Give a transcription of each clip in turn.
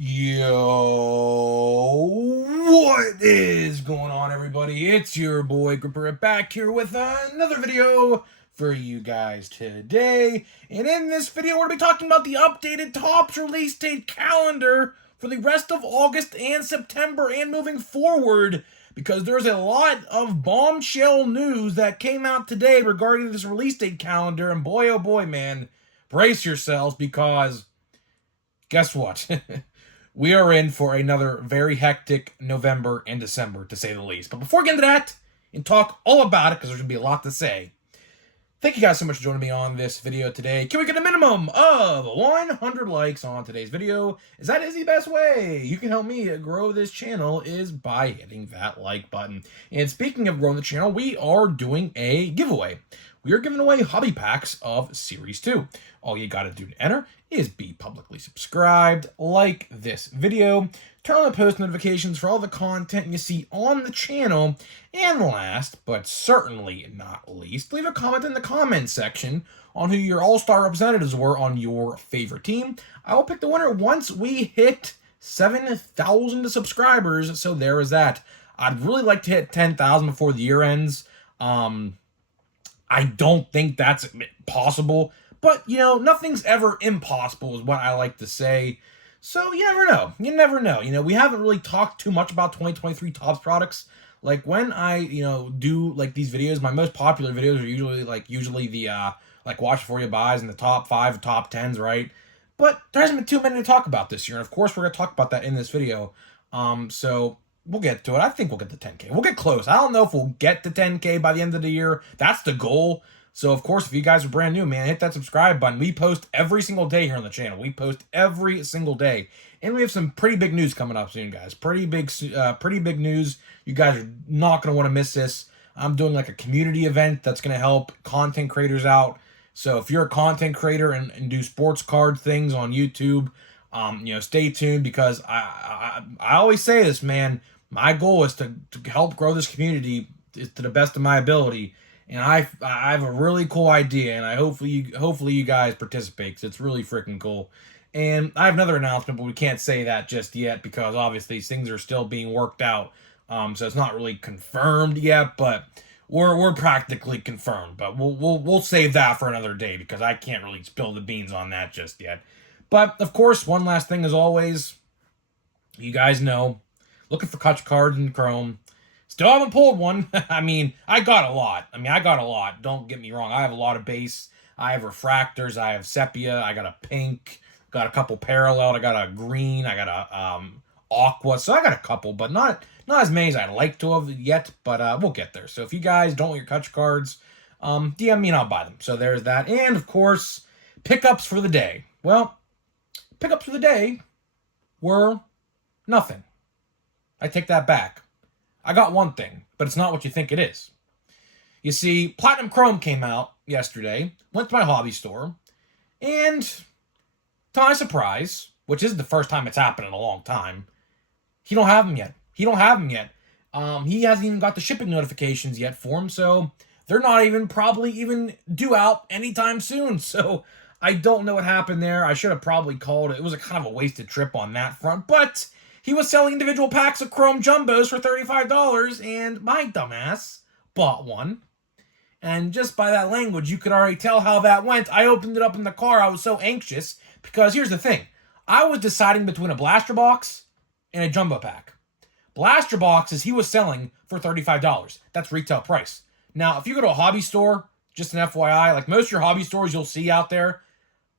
Yo, what is going on, everybody? It's your boy Gripper back here with another video for you guys today. And in this video, we're going to be talking about the updated Topps release date calendar for the rest of August and September and moving forward, because there's a lot of bombshell news that came out today regarding this release date calendar. And boy, oh boy, man, brace yourselves, because guess what? We are in for another very hectic November and December, to say the least. But before we get into that and talk all about it, because there's going to be a lot to say, thank you guys so much for joining me on this video today. Can we get a minimum of 100 likes on today's video? As that is the best way you can help me grow this channel, is by hitting that like button. And speaking of growing the channel, we are doing a giveaway. We are giving away hobby packs of Series 2. All you gotta do to enter is be publicly subscribed, like this video, turn on the post notifications for all the content you see on the channel, and last, but certainly not least, leave a comment in the comment section on who your all-star representatives were on your favorite team. I will pick the winner once we hit 7,000 subscribers, so there is that. I'd really like to hit 10,000 before the year ends. I don't think that's possible, but, you know, nothing's ever impossible is what I like to say. So you never know. You never know. You know, we haven't really talked too much about 2023 Topps products. Like, when I, do, like, these videos, my most popular videos are usually the, like, watch before you buys and the top 5, top 10s, right? But there hasn't been too many to talk about this year, and of course we're going to talk about that in this video. So we'll get to it. I think we'll get to 10K. We'll get close. I don't know if we'll get to 10K by the end of the year. That's the goal. So, of course, if you guys are brand new, man, hit that subscribe button. We post every single day here on the channel. We post every single day. And we have some pretty big news coming up soon, guys. Pretty big news. You guys are not going to want to miss this. I'm doing like a community event that's going to help content creators out. So if you're a content creator and do sports card things on YouTube, stay tuned, because I always say this, man. My goal is to help grow this community to the best of my ability. And I have a really cool idea, and hopefully you guys participate, because it's really freaking cool. And I have another announcement, but we can't say that just yet, because obviously things are still being worked out. So it's not really confirmed yet, but we're practically confirmed. But we'll save that for another day, because I can't really spill the beans on that just yet. But of course, one last thing as always, you guys know, looking for Kutch cards in Chrome. Still haven't pulled one. I got a lot. Don't get me wrong. I have a lot of base. I have refractors. I have sepia. I got a pink. Got a couple parallel. I got a green. I got a aqua. So I got a couple, but not as many as I'd like to have yet. But we'll get there. So if you guys don't want your Kutch cards, DM me and I'll buy them. So there's that. And of course, pickups for the day. Well, pickups for the day were nothing. I take that back. I got one thing, but it's not what you think it is. You see, Platinum Chrome came out yesterday, went to my hobby store, and to my surprise, which is the first time it's happened in a long time, he don't have them yet. He hasn't even got the shipping notifications yet for him, so they're not probably even due out anytime soon. So I don't know what happened there. I should have probably called it. It was a kind of a wasted trip on that front, but he was selling individual packs of Chrome Jumbos for $35, and my dumbass bought one. And just by that language, you could already tell how that went. I opened it up in the car. I was so anxious, because here's the thing. I was deciding between a blaster box and a jumbo pack. Blaster boxes he was selling for $35. That's retail price. Now, if you go to a hobby store, just an FYI, like most of your hobby stores you'll see out there,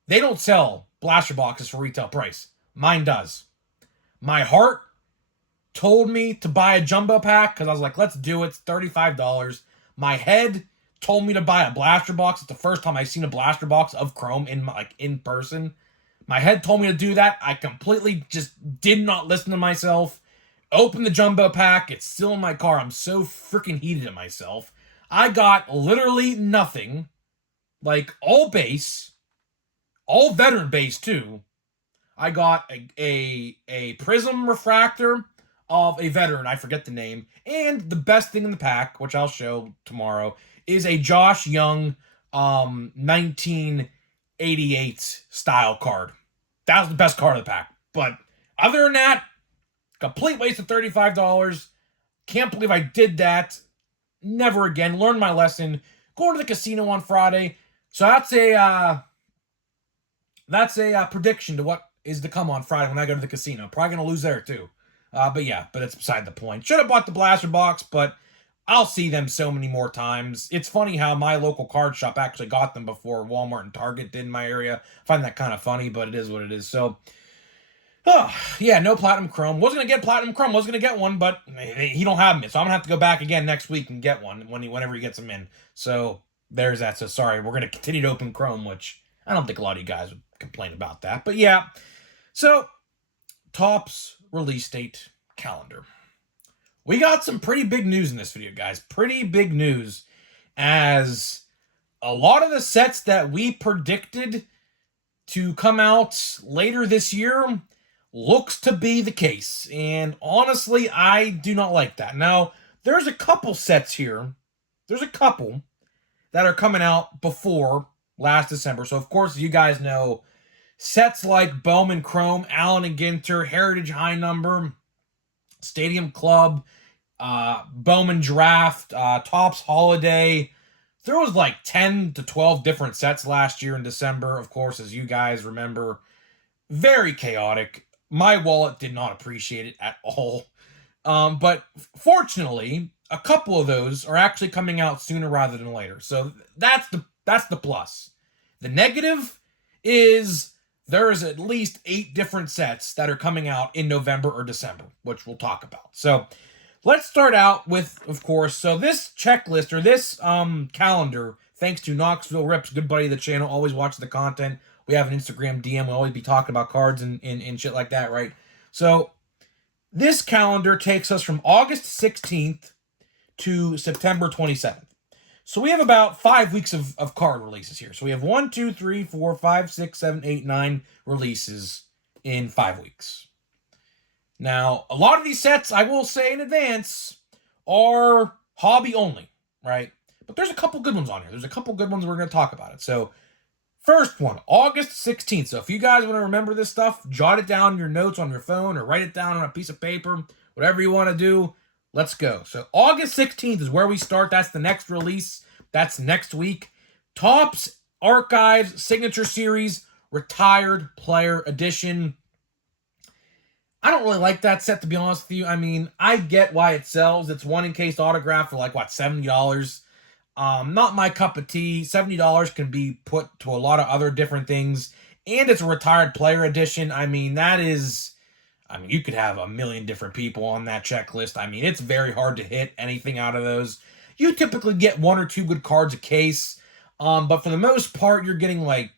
they don't sell blaster boxes for retail price. Mine does. My heart told me to buy a jumbo pack, because I was like, let's do it. It's $35. My head told me to buy a blaster box. It's the first time I've seen a blaster box of Chrome in person. My head told me to do that. I completely just did not listen to myself. Opened the jumbo pack. It's still in my car. I'm so freaking heated at myself. I got literally nothing. Like, all base. All veteran base, too. I got a Prism refractor of a veteran, I forget the name, and the best thing in the pack, which I'll show tomorrow, is a Josh Young 1988 style card. That was the best card of the pack. But Other than that, complete waste of $35. Can't believe I did that. Never again. Learned my lesson. Going to the casino on Friday. So that's a prediction to what is to come on Friday when I go to the casino. Probably going to lose there too. But it's beside the point. Should have bought the blaster box, but I'll see them so many more times. It's funny how my local card shop actually got them before Walmart and Target did in my area. I find that kind of funny, but it is what it is. So, no Platinum Chrome. Wasn't going to get Platinum Chrome. Wasn't going to get one, but he don't have them. So I'm going to have to go back again next week and get one whenever he gets them in. So there's that. So sorry, we're going to continue to open Chrome, which I don't think a lot of you guys would complain about that. But yeah, so Topps release date calendar. We got some pretty big news in this video, guys. Pretty big news, as a lot of the sets that we predicted to come out later this year looks to be the case. And honestly, I do not like that. Now, there's a couple sets here. There's a couple that are coming out before last December. So, of course, you guys know sets like Bowman Chrome, Allen and Ginter, Heritage High Number, Stadium Club, Bowman Draft, Topps Holiday. There was like 10 to 12 different sets last year in December. Of course, as you guys remember, very chaotic. My wallet did not appreciate it at all. But fortunately, a couple of those are actually coming out sooner rather than later. So that's the plus. The negative is there's at least 8 different sets that are coming out in November or December, which we'll talk about. So let's start out with, of course, so this checklist or this calendar, thanks to Knoxville Rips, good buddy of the channel, always watches the content. We have an Instagram DM. We'll always be talking about cards and shit like that, right? So this calendar takes us from August 16th to September 27th. So we have about 5 weeks of card releases here. So we have 1, 2, 3, 4, 5, 6, 7, 8, 9 releases in 5 weeks. Now, a lot of these sets, I will say in advance, are hobby only, right? But there's a couple good ones on here. There's a couple good ones we're going to talk about it. So first one, August 16th. So if you guys want to remember this stuff, jot it down in your notes on your phone or write it down on a piece of paper, whatever you want to do. Let's go. So August 16th is where we start. That's the next release. That's next week. Topps Archives Signature Series Retired Player Edition. I don't really like that set, to be honest with you. I mean, I get why it sells. It's one encased autograph for like, what, $70? Not my cup of tea. $70 can be put to a lot of other different things. And it's a retired player edition. I mean, you could have a million different people on that checklist. I mean, it's very hard to hit anything out of those. You typically get 1 or 2 good cards a case. But for the most part, you're getting like,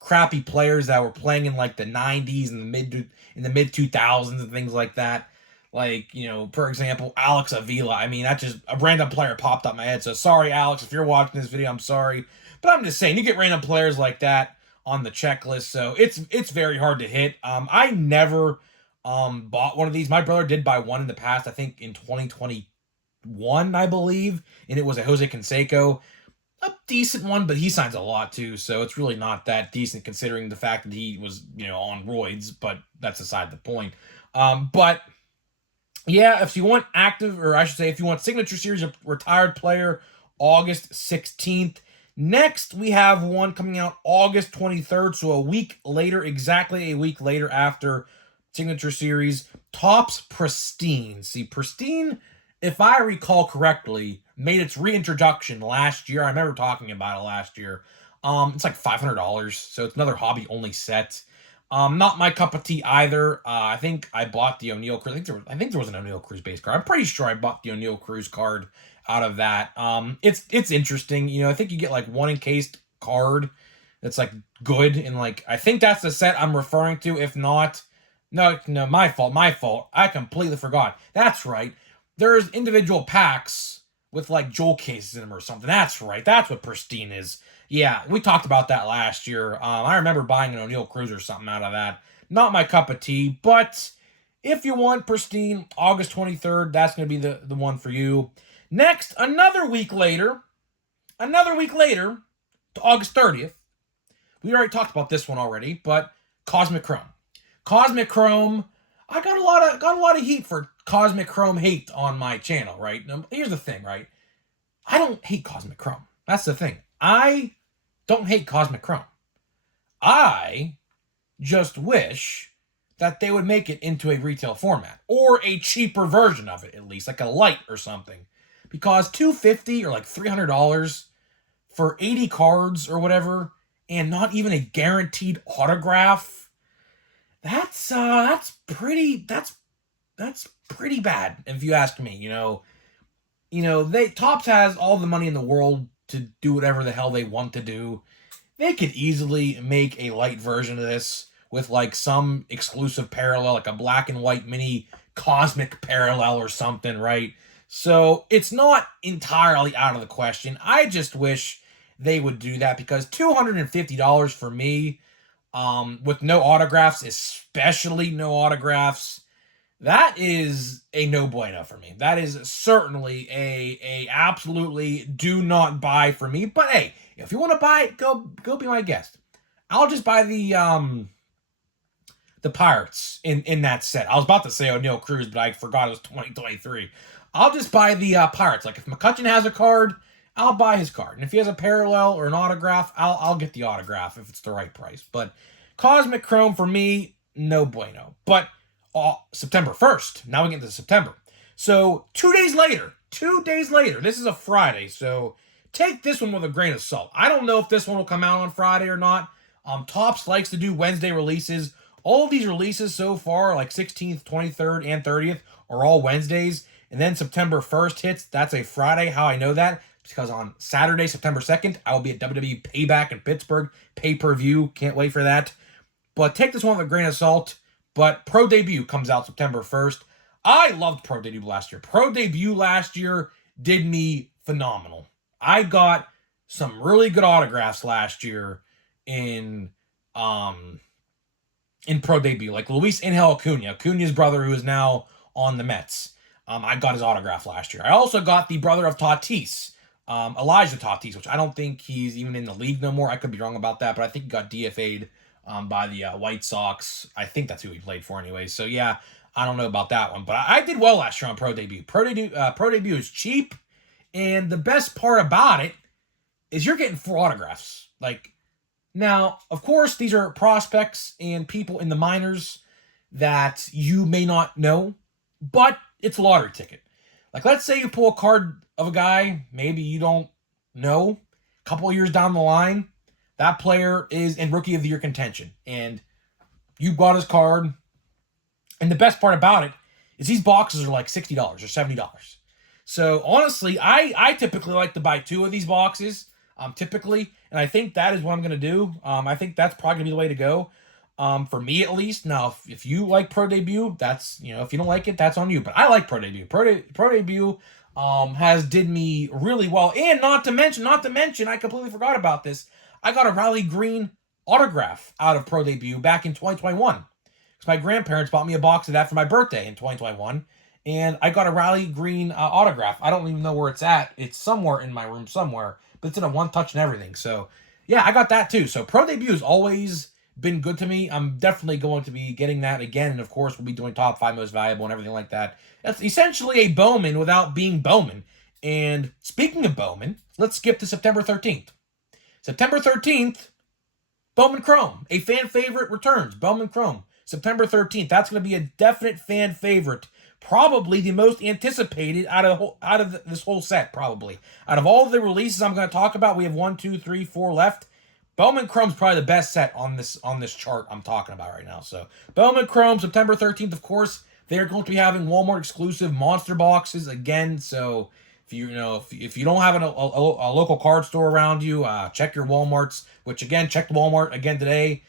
crappy players that were playing in like the 90s and the mid 2000s and things like that. Like, for example, Alex Avila. I mean, that just a random player popped up my head. So sorry, Alex, if you're watching this video, I'm sorry. But I'm just saying, you get random players like that on the checklist. So it's very hard to hit. I never bought one of these. My brother did buy one in the past, I think in 2021, I believe. And it was a Jose Canseco. A decent one, but he signs a lot too, so it's really not that decent considering the fact that he was, on roids, but that's aside the point. But yeah, if you want if you want Signature Series of Retired Player, August 16th. Next, we have one coming out August 23rd, so a week later, exactly a week later after Signature Series, Topps Pristine. See, Pristine, if I recall correctly, made its reintroduction last year. I remember talking about it last year. It's like $500, so it's another hobby-only set. Not my cup of tea either. I think I bought the O'Neal Cruz. I think there was an O'Neal Cruz base card. I'm pretty sure I bought the O'Neal Cruz card out of that. It's interesting. I think you get like 1 encased card that's like good, and like I think that's the set I'm referring to. If not, no, my fault. I completely forgot. That's right. There's individual packs with like jewel cases in them or something. That's right. That's what Pristine is. Yeah, we talked about that last year. I remember buying an O'Neal Cruz or something out of that. Not my cup of tea, but if you want Pristine, August 23rd, that's going to be the one for you. Next, another week later, to August 30th. We already talked about this one already, but Cosmic Chrome. Cosmic Chrome, I got a lot of heat for Cosmic Chrome hate on my channel, right? Now, here's the thing, right? I don't hate Cosmic Chrome. That's the thing. I don't hate Cosmic Chrome. I just wish that they would make it into a retail format or a cheaper version of it, at least like a light or something. Because $250 or like $300 for 80 cards or whatever, and not even a guaranteed autograph, that's pretty bad if you ask me. They Topps has all the money in the world to do whatever the hell they want to do. They could easily make a light version of this with like some exclusive parallel, like a black and white mini cosmic parallel or something, right? So it's not entirely out of the question. I just wish they would do that, because $250 for me, with no autographs, especially no autographs, that is a no bueno for me. That is certainly a absolutely do not buy for me. But hey, if you want to buy it, go be my guest. I'll just buy the Pirates in that set. I was about to say O'Neal Cruz, but I forgot it was 2023. I'll just buy the Pirates. Like if McCutchen has a card, I'll buy his card. And if he has a parallel or an autograph, I'll get the autograph if it's the right price. But Cosmic Chrome for me, no bueno. But September 1st, now we get into September. So 2 days later, this is a Friday, so take this one with a grain of salt. I don't know if this one will come out on Friday or not. Topps likes to do Wednesday releases. All of these releases so far, like 16th, 23rd, and 30th, are all Wednesdays. And then September 1st hits. That's a Friday. How I know that? Because on Saturday, September 2nd, I will be at WWE Payback in Pittsburgh. Pay-per-view. Can't wait for that. But take this one with a grain of salt. But Pro Debut comes out September 1st. I loved Pro Debut last year. Pro Debut last year did me phenomenal. I got some really good autographs last year in Pro Debut, like Luis Angel Acuna's brother, who is now on the Mets. I got his autograph last year. I also got the brother of Tatis, Elijah Tatis, which I don't think he's even in the league no more. I could be wrong about that, but I think he got DFA'd by the White Sox. I think that's who he played for anyway. So yeah, I don't know about that one, but I did well last year on Pro Debut. Pro Debut is cheap, and the best part about it is you're getting 4 autographs. Like, now, of course, these are prospects and people in the minors that you may not know, but it's a lottery ticket. Like, let's say you pull a card of a guy maybe you don't know. A couple of years down the line, that player is in Rookie of the Year contention, and you bought his card. And the best part about it is these boxes are like $60 or $70. So honestly, I typically like to buy 2 of these boxes, typically, and I think that is what I'm going to do. I think that's probably going to be the way to go, for me at least. Now, if you like Pro Debut, that's, if you don't like it, that's on you. But I like Pro Debut. Pro Debut did me really well. And not to mention, I completely forgot about this. I got a Riley Green autograph out of Pro Debut back in 2021. Because my grandparents bought me a box of that for my birthday in 2021. And I got a Riley Green autograph. I don't even know where it's at. It's somewhere in my room somewhere. But it's in a one-touch and everything. So, yeah, I got that too. So, Pro Debut has always been good to me. I'm definitely going to be getting that again. And, of course, we'll be doing top 5 most valuable and everything like that. That's essentially a Bowman without being Bowman. And speaking of Bowman, let's skip to September 13th. September 13th, Bowman Chrome. A fan favorite returns. Bowman Chrome. September 13th. That's going to be a definite fan favorite. Probably the most anticipated out of this whole set, probably. Out of all the releases I'm going to talk about, we have 1, 2, 3, 4 left. Bowman Chrome's probably the best set on this chart I'm talking about right now. So, Bowman Chrome, September 13th, of course. They're going to be having Walmart exclusive monster boxes again. So, if you don't have a local card store around you, check your Walmarts. Which again, check the Walmart again today.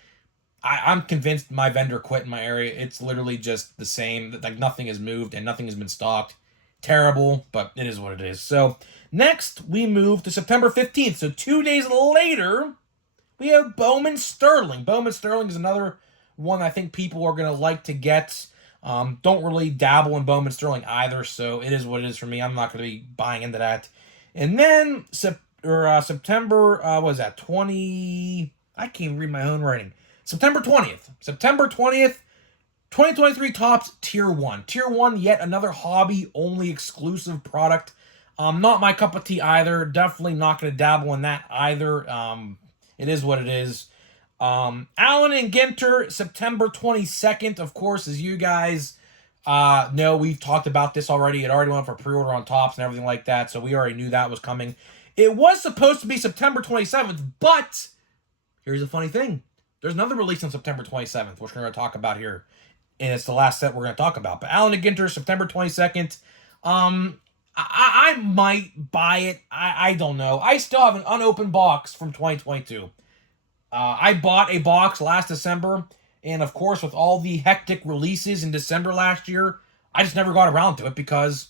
I'm convinced my vendor quit in my area. It's literally just the same. Like, nothing has moved and nothing has been stocked. Terrible, but it is what it is. So, next, we move to September 15th. So, 2 days later, we have Bowman Sterling. Bowman Sterling is another one I think people are going to like to get. Don't really dabble in Bowman Sterling either, so it is what it is for me. I'm not going to be buying into that. And then, September, what was that, 20... I can't even read my own writing. September 20th. September 20th, 2023 Topps Tier 1. Tier 1, yet another hobby-only exclusive product. Not my cup of tea either. Definitely not going to dabble in that either. It is what it is. Allen and Ginter, September 22nd, of course, as you guys know, we've talked about this already. It already went for pre-order on Topps and everything like that, so we already knew that was coming. It was supposed to be September 27th, but here's the funny thing. There's another release on September 27th, which we're going to talk about here, and it's the last set we're going to talk about. But Allen and Ginter, September 22nd. I might buy it. I don't know. I still have an unopened box from 2022. I bought a box last December, and of course, with all the hectic releases in December last year, I just never got around to it because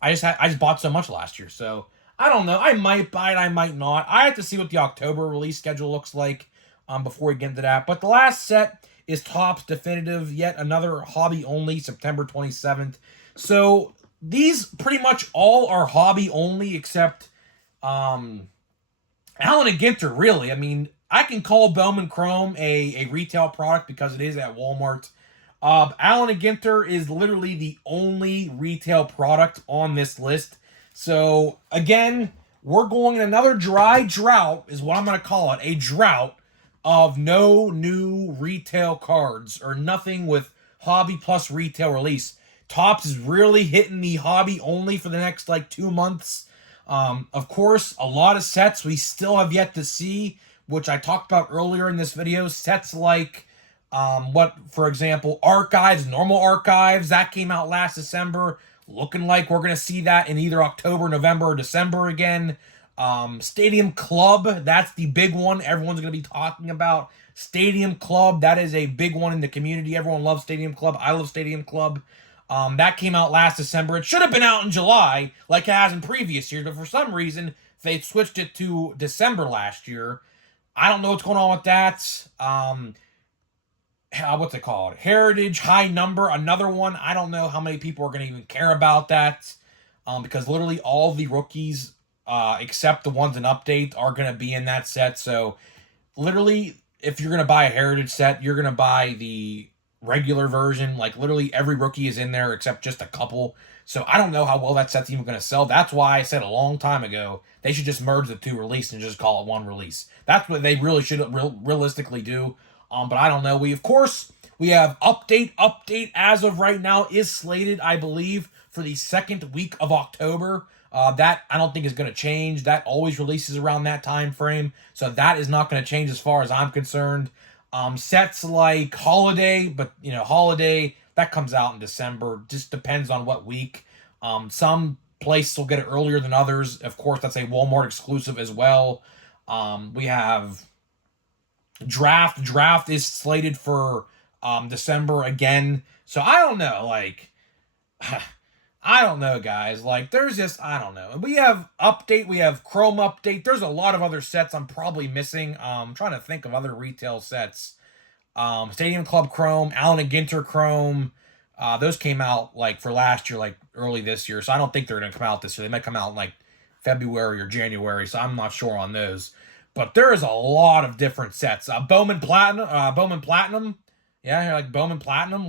I just bought so much last year. So I don't know. I might buy it. I might not. I have to see what the October release schedule looks like before we get into that. But the last set is Topps Definitive, yet another hobby only, September 27th. So these pretty much all are hobby only except Allen and Ginter, really. I mean, I can call Bowman Chrome a retail product because it is at Walmart. Allen and Ginter is literally the only retail product on this list. So, again, we're going in another dry drought, is what I'm going to call it. A drought of no new retail cards or nothing with hobby plus retail release. Topps is really hitting the hobby only for the next, 2 months. Of course, a lot of sets we still have yet to see, which I talked about earlier in this video. Sets like, for example, Archives, Normal Archives, that came out last December. Looking like we're going to see that in either October, November, or December again. Stadium Club, that's the big one everyone's going to be talking about. Stadium Club, that is a big one in the community. Everyone loves Stadium Club. I love Stadium Club. That came out last December. It should have been out in July, like it has in previous years, but for some reason, they switched it to December last year. I don't know what's going on with that. What's it called? Heritage High Number, another one. I don't know how many people are going to even care about that, because literally all the rookies, except the ones in Update, are going to be in that set. So, literally, if you're going to buy a Heritage set, you're going to buy the regular version. Literally every rookie is in there except just a couple. So I don't know how well that set's even going to sell. That's why I said a long time ago they should just merge the two releases and just call it one release. That's what they really should realistically do. But I don't know. We have Update. Update as of right now is slated, I believe, for the second week of October. That I don't think is going to change. That always releases around that time frame. So that is not going to change as far as I'm concerned. Sets like Holiday, but Holiday, that comes out in December. Just depends on what week. Some places will get it earlier than others. Of course, that's a Walmart exclusive as well. We have Draft. Draft is slated for December again. So I don't know, I don't know, guys. There's just, I don't know. We have Update. We have Chrome Update. There's a lot of other sets I'm probably missing. I'm trying to think of other retail sets. Stadium Club Chrome, Allen and Ginter Chrome. Those came out, for last year, early this year. So I don't think they're going to come out this year. They might come out in, February or January. So I'm not sure on those. But there is a lot of different sets. Bowman Platinum. Yeah, Bowman Platinum.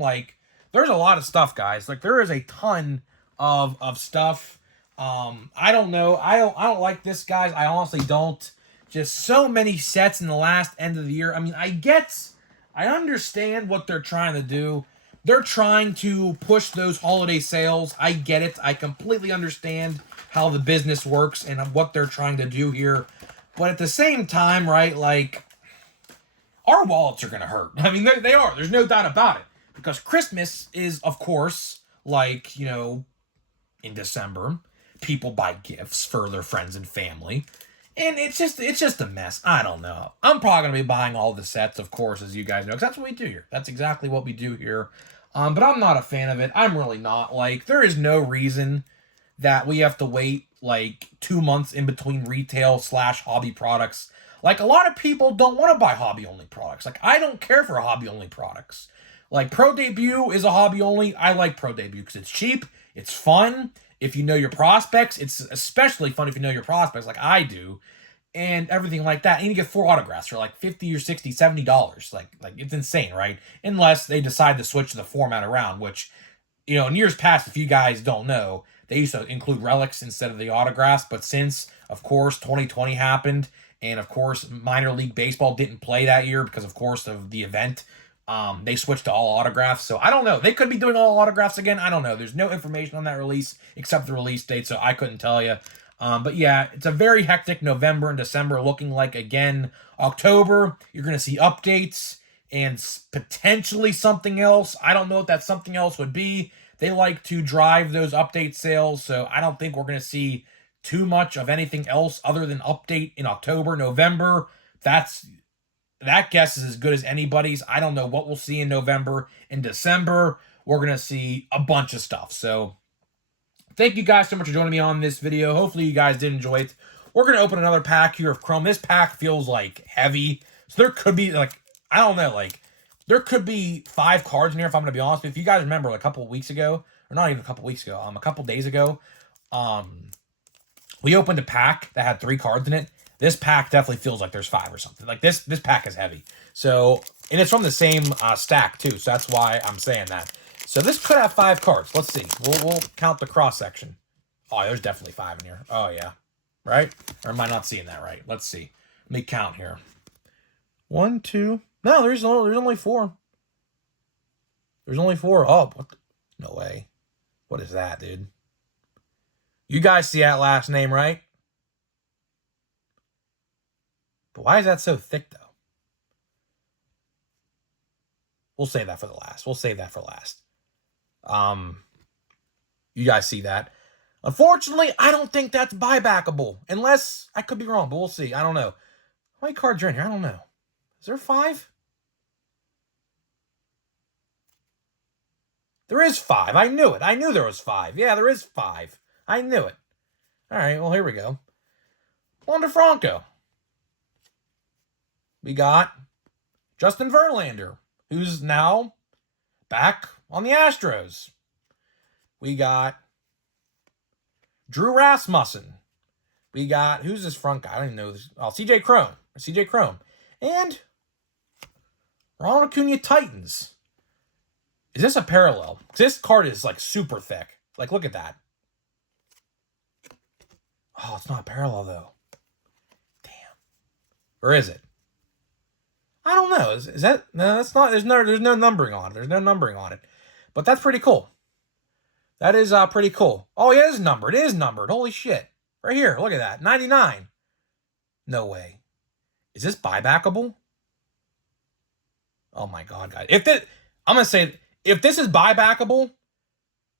There's a lot of stuff, guys. There is a ton of stuff. I don't know. I don't like this, guys. I honestly don't. Just so many sets in the last end of the year. I mean, I understand what they're trying to do. They're trying to push those holiday sales. I get it. I completely understand how the business works and what they're trying to do here. But at the same time, right, our wallets are going to hurt. I mean, they are. There's no doubt about it. Because Christmas is, of course, in December, people buy gifts for their friends and family. And it's just a mess. I don't know. I'm probably going to be buying all the sets, of course, as you guys know, because that's what we do here. That's exactly what we do here. But I'm not a fan of it. I'm really not. There is no reason that we have to wait, 2 months in between retail/hobby products. A lot of people don't want to buy hobby-only products. I don't care for hobby-only products. Pro Debut is a hobby-only. I like Pro Debut because it's cheap, it's fun. If you know your prospects, it's especially fun if you know your prospects like I do. and everything like that. And you get 4 autographs for like $50 or $60, $70. Like it's insane, right? Unless they decide to switch the format around, which, you know, in years past, if you guys don't know, they used to include relics instead of the autographs. But since, of course, 2020 happened, and of course, minor league baseball didn't play that year because, of course, of the event, they switched to all autographs. So I don't know. They could be doing all autographs again. I don't know. There's no information on that release except the release date, so I couldn't tell you. But yeah, it's a very hectic November and December, looking like, again, October, you're going to see updates and potentially something else. I don't know what that something else would be. They like to drive those update sales, so I don't think we're going to see too much of anything else other than update in October, November. That guess is as good as anybody's. I don't know what we'll see in November. In December, we're going to see a bunch of stuff. So thank you guys so much for joining me on this video. Hopefully you guys did enjoy it. We're going to open another pack here of Chrome. This pack feels like heavy. So there could be like, I don't know, like there could be 5 cards in here if I'm going to be honest with you. If you guys remember like a couple of weeks ago, or not even a couple of weeks ago, a couple days ago, we opened a pack that had 3 cards in it. This pack definitely feels like there's 5 or something. Like this pack is heavy. So, and it's from the same stack too. So that's why I'm saying that. So this could have 5 cards. Let's see. We'll count the cross section. Oh, there's definitely 5 in here. Oh yeah, right? Or am I not seeing that right? Let's see. Let me count here. 1, 2. No, there's only 4. There's only 4. Oh, what? No way. What is that, dude? You guys see that last name, right? But why is that so thick, though? We'll save that for the last. We'll save that for last. You guys see that? Unfortunately, I don't think that's buybackable. Unless, I could be wrong, but we'll see. I don't know. How many cards are in here? I don't know. Is there 5? There is 5. I knew it. I knew there was 5. Yeah, there is 5. I knew it. All right, well, here we go. Wander Franco. We got Justin Verlander, who's now back on the Astros. We got Drew Rasmussen. We got, who's this front guy? I don't even know this. Oh, CJ Cron. And Ronald Acuna Titans. Is this a parallel? This card is like super thick. Like, look at that. Oh, it's not parallel though. Damn. Or is it? I don't know. Is that? No, that's not. There's no numbering on it. There's no numbering on it. But that's pretty cool. That is pretty cool. Oh, it is numbered. It is numbered. Holy shit. Right here. Look at that. 99. No way. Is this buybackable? Oh my god, guys. I'm gonna say if this is buybackable,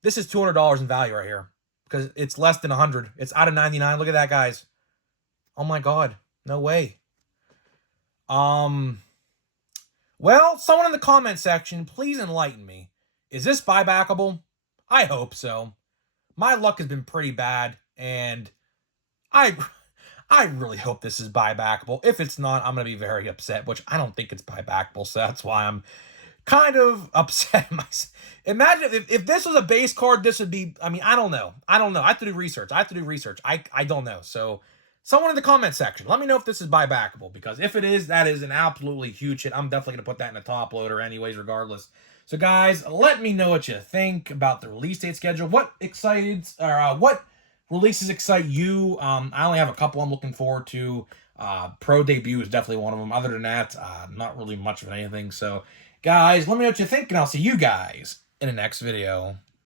this is $200 in value right here. Because it's less than 100. It's out of 99. Look at that, guys. Oh my god. No way. Well, someone in the comment section, please enlighten me. Is this buybackable? I hope so. My luck has been pretty bad, and I really hope this is buybackable. If it's not, I'm going to be very upset, which I don't think it's buybackable, so that's why I'm kind of upset. Imagine if this was a base card, this would be, I mean, I don't know. I have to do research. I don't know. So someone in the comment section, let me know if this is buybackable, because if it is, that is an absolutely huge hit. I'm definitely going to put that in the top loader anyways, regardless. So guys, let me know what you think about the release date schedule. What releases excite you? I only have a couple I'm looking forward to. Pro Debut is definitely one of them. Other than that, not really much of anything. So guys, let me know what you think, and I'll see you guys in the next video.